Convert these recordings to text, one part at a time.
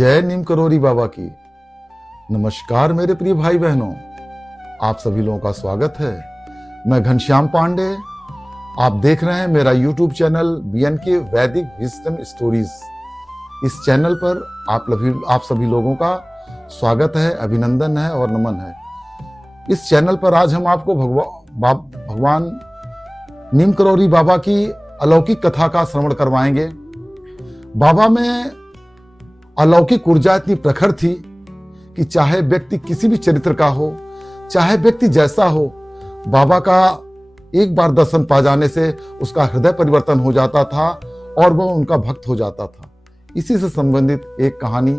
जय नीम करोरी बाबा की। नमस्कार मेरे प्रिय भाई बहनों, आप सभी लोगों का स्वागत है। मैं घनश्याम पांडे, आप देख रहे हैं मेरा YouTube चैनल BNK वैदिक विजडम स्टोरीज। इस चैनल पर आप सभी लोगों का स्वागत है, अभिनंदन है और नमन है। इस चैनल पर आज हम आपको भगवान नीम करोरी बाबा की अलौकिक कथा का श्रवण करवाएंगे। बाबा में अलौकिक ऊर्जा इतनी प्रखर थी कि चाहे व्यक्ति किसी भी चरित्र का हो, चाहे व्यक्ति जैसा हो, बाबा का एक बार दर्शन पा जाने से उसका हृदय परिवर्तन हो जाता था और वह उनका भक्त हो जाता था। इसी से संबंधित एक कहानी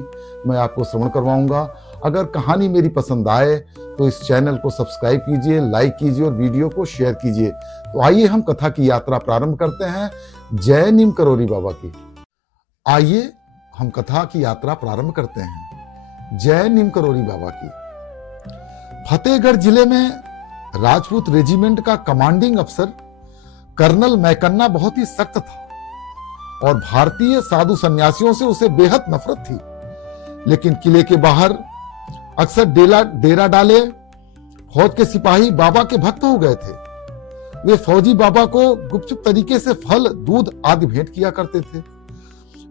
मैं आपको श्रवण करवाऊंगा। अगर कहानी मेरी पसंद आए तो इस चैनल को सब्सक्राइब कीजिए, लाइक कीजिए और वीडियो को शेयर कीजिए। तो आइए हम कथा की यात्रा प्रारंभ करते हैं। जय नीम करोरी बाबा की। आइए हम कथा की यात्रा प्रारंभ करते हैं। जय नीम करोरी बाबा की। फतेहगढ़ जिले में राजपूत रेजिमेंट का कमांडिंग अफसर कर्नल मैकन्ना बहुत ही सख्त था और भारतीय साधु सन्यासियों से उसे बेहद नफरत थी। लेकिन किले के बाहर अक्सर डेरा डाले फौज के सिपाही बाबा के भक्त हो गए थे। वे फौजी बाबा को गुपचुप तरीके से फल, दूध आदि भेंट किया करते थे।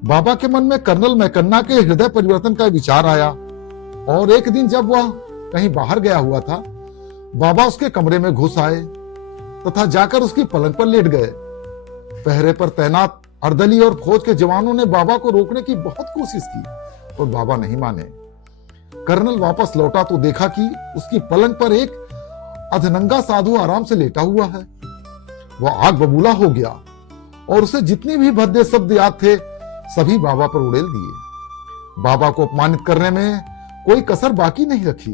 बाबा के मन में कर्नल मैकन्ना के हृदय परिवर्तन का विचार आया और एक दिन जब वह कहीं बाहर गया हुआ था, बाबा उसके कमरे में घुस आए तथा जाकर उसकी पलंग पर लेट गए। पहरे पर तैनात अर्दली और फौज के जवानों ने बाबा को रोकने की बहुत कोशिश की और बाबा नहीं माने। कर्नल वापस लौटा तो देखा कि उसकी पलंग पर एक अधनंगा साधु आराम से लेटा हुआ है। वह आग बबूला हो गया और उसे जितनी भी भद्दे शब्द याद थे सभी बाबा पर उड़ेल दिए। बाबा को अपमानित करने में कोई कसर बाकी नहीं रखी।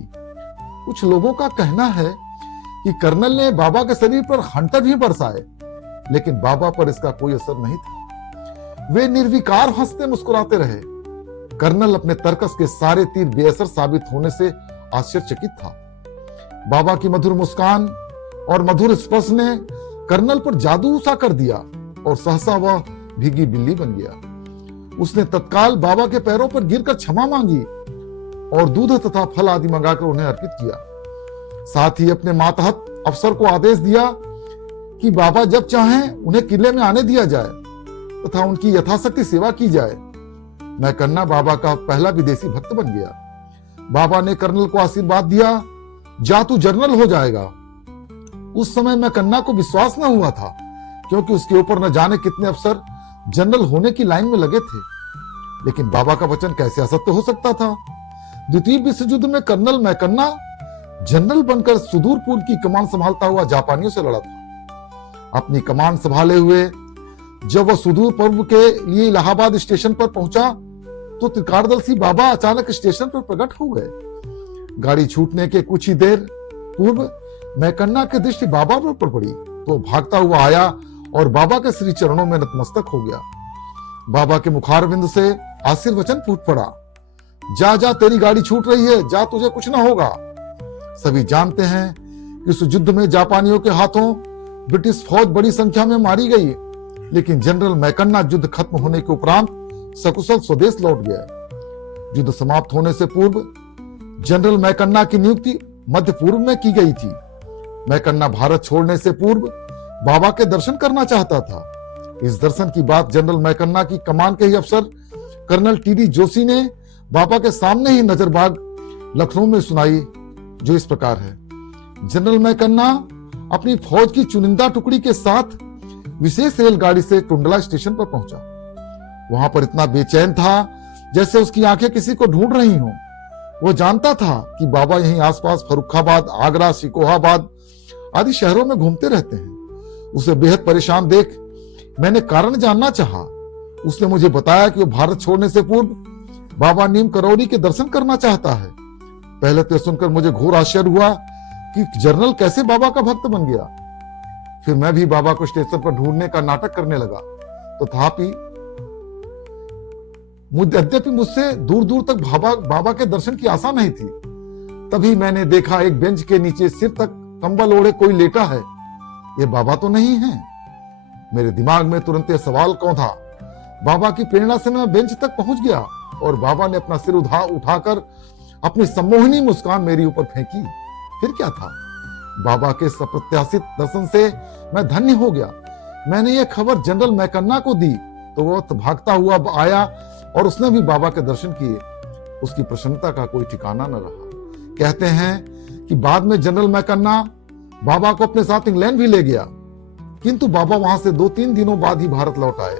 कुछ लोगों का कहना है कि कर्नल ने बाबा के शरीर पर हंटर भी बरसाए, लेकिन बाबा पर इसका कोई असर नहीं था। वे निर्विकार हंसते मुस्कुराते रहे। कर्नल अपने तर्कस के सारे तीर बेअसर साबित होने से आश्चर्यचकित था। बाबा की मधुर मुस्कान और मधुर स्पर्श ने कर्नल पर जादू सा कर दिया और सहसा वह भीगी बिल्ली बन गया। उसने तत्काल बाबा के पैरों पर गिरकर क्षमा मांगी और दूध तथा फल आदि मंगाकर उन्हें अर्पित किया। साथ ही अपने मातहत अफसर को आदेश दिया कि बाबा जब चाहें उन्हें किले में आने दिया जाए तथा उनकी यथाशक्ति सेवा की जाए। मैकन्ना बाबा का पहला विदेशी भक्त बन गया। बाबा ने कर्नल को आशीर्वाद दिया, जा तू जनरल हो जाएगा। उस समय मैकन्ना को विश्वास न हुआ था, क्योंकि उसके ऊपर न जाने कितने अफसर जनरल होने की लाइन में लगे थे। लेकिन बाबा का वचन कैसे असत्य हो सकता था। द्वितीय विश्व युद्ध में कर्नल मैकन्ना जनरल बनकर सुदूर पूर्व की कमान संभालता हुआ जापानियों से लड़ा था। अपनी कमान संभाले हुए जब वह सुदूर पूर्व के लिए इलाहाबाद स्टेशन पर पहुंचा तो त्रिकालदर्शी बाबा अचानक स्टेशन पर प्रकट हो गए। गाड़ी छूटने के कुछ ही देर पूर्व मैकन्ना की दृष्टि बाबा पर पड़ी तो भागता हुआ आया और बाबा के श्री चरणों में नतमस्तक हो गया। बाबा के मुखारविंद से आशीर्वचन फूट पड़ा, जा जा तेरी गाड़ी छूट रही है, जा तुझे कुछ ना होगा। सभी जानते हैं कि इस युद्ध में जापानियों के हाथों ब्रिटिश फौज बड़ी संख्या में मारी गई, लेकिन जनरल मैकन्ना युद्ध खत्म होने के उपरांत सकुशल स्वदेश लौट गया। युद्ध समाप्त होने से पूर्व जनरल मैकन्ना की नियुक्ति मध्य पूर्व में की गई थी। मैकन्ना भारत छोड़ने से पूर्व बाबा के दर्शन करना चाहता था। इस दर्शन की बात जनरल मैकन्ना की कमान के ही अफसर कर्नल TD जोशी ने बाबा के सामने ही नजरबाग लखनऊ में सुनाई, जो इस प्रकार है। जनरल मैकन्ना अपनी फौज की चुनिंदा टुकड़ी के साथ विशेष रेलगाड़ी से टुंडला स्टेशन पर पहुंचा। वहां पर इतना बेचैन था जैसे उसकी आंखें किसी को ढूंढ रही हों। वो जानता था कि बाबा यहीं आसपास फर्रुखाबाद, आगरा, सिकोहाबाद आदि शहरों में घूमते रहते हैं। उसे बेहद परेशान देख मैंने कारण जानना चाहा। उसने मुझे बताया कि वो भारत छोड़ने से पूर्व बाबा नीम करोरी के दर्शन करना चाहता है। पहले तो सुनकर मुझे घोर आश्चर्य हुआ कि जनरल कैसे बाबा का भक्त बन गया। फिर मैं भी बाबा को स्टेशन पर ढूंढने का नाटक करने लगा। तथापि यद्यपि मुझसे दूर दूर तक बाबा के दर्शन की आशा नहीं थी। तभी मैंने देखा एक बेंच के नीचे सिर तक कंबल ओढ़े कोई लेटा है। ये बाबा तो नहीं है। मेरे दिमाग में तुरंत यह सवाल कौन था। बाबा की प्रेरणा से मैं बेंच तक पहुंच गया और बाबा ने अपना सिर उठाकर अपनी सम्मोहनी मुस्कान मेरी ऊपर फेंकी। फिर क्या था, बाबा के अप्रत्याशित दर्शन से मैं धन्य हो गया। मैंने यह खबर जनरल मैकन्ना को दी तो वो भागता हुआ आया और उसने भी बाबा के दर्शन किए। उसकी प्रसन्नता का कोई ठिकाना न रहा। कहते हैं कि बाद में जनरल मैकन्ना बाबा को अपने साथ इंग्लैंड भी ले गया, किंतु बाबा वहां से 2-3 दिनों बाद ही भारत लौट आए।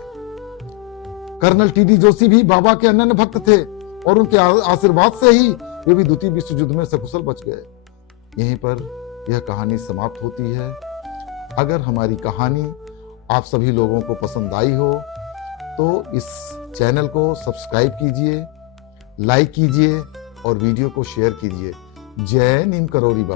कर्नल टीडी जोशी भी बाबा के अनन्य भक्त थे और उनके आशीर्वाद से ही वे भी द्वितीय विश्व युद्ध में सकुशल बच गए। यहीं पर यह कहानी समाप्त होती है। अगर हमारी कहानी आप सभी लोगों को पसंद आई हो तो इस चैनल को सब्सक्राइब कीजिए, लाइक कीजिए और वीडियो को शेयर कीजिए। जय नीम करोरी बाबा।